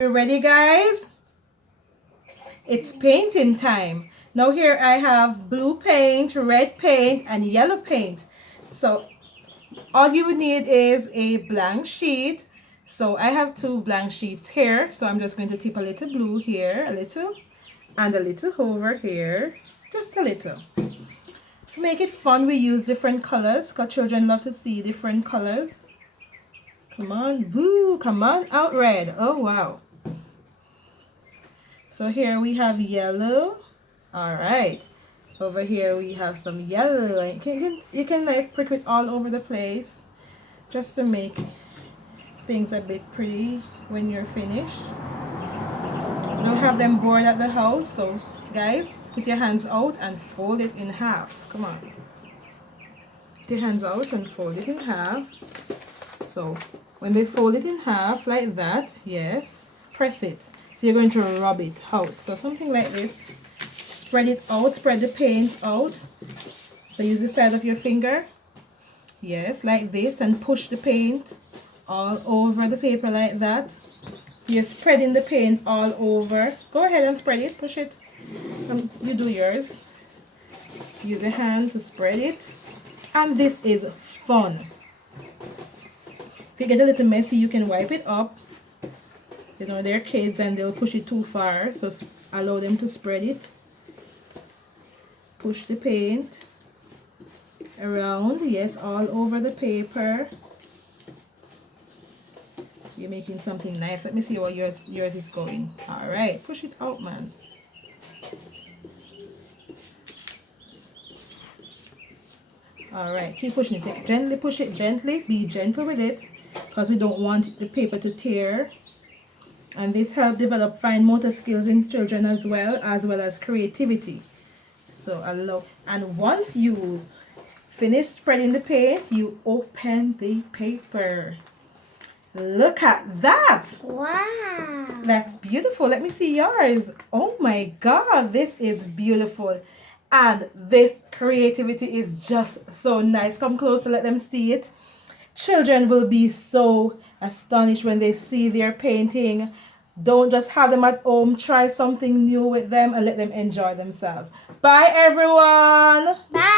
You ready, guys? It's painting time. Now here I have blue paint, red paint, and yellow paint. So all you would need is a blank sheet. So I have two blank sheets here. So I'm just going to tip a little blue here, a little, and a little over here, just a little. To make it fun, we use different colors because children love to see different colors. Come on, woo, come on, out red. Oh, wow. So here we have yellow. All right. Over here we have some yellow. You can like prick it all over the place just to make things a bit pretty when you're finished. Don't have them bored at the house. So guys, put your hands out and fold it in half. Come on. Put your hands out and fold it in half. So when they fold it in half like that, yes, press it. So you're going to rub it out. So something like this. Spread it out, spread the paint out. So use the side of your finger. Yes, like this, and push the paint all over the paper like that. So you're spreading the paint all over. Go ahead and spread it, push it. You do yours. Use your hand to spread it. And this is fun. If you get a little messy, you can wipe it up. You know, they're kids and they'll push it too far, so allow them to spread it. Push the paint around, yes, all over the paper. You're making something nice. Let me see what yours is going. All right, push it out, man. All right, keep pushing it. Gently push it, gently. Be gentle with it because we don't want the paper to tear. And this helps develop fine motor skills in children as well as creativity. So allow, and once you finish spreading the paint, you open the paper. Look at that! Wow! That's beautiful. Let me see yours. Oh my God, this is beautiful. And this creativity is just so nice. Come close to let them see it. Children will be so astonished when they see their painting. Don't just have them at home. Try something new with them and let them enjoy themselves. Bye, everyone. Bye.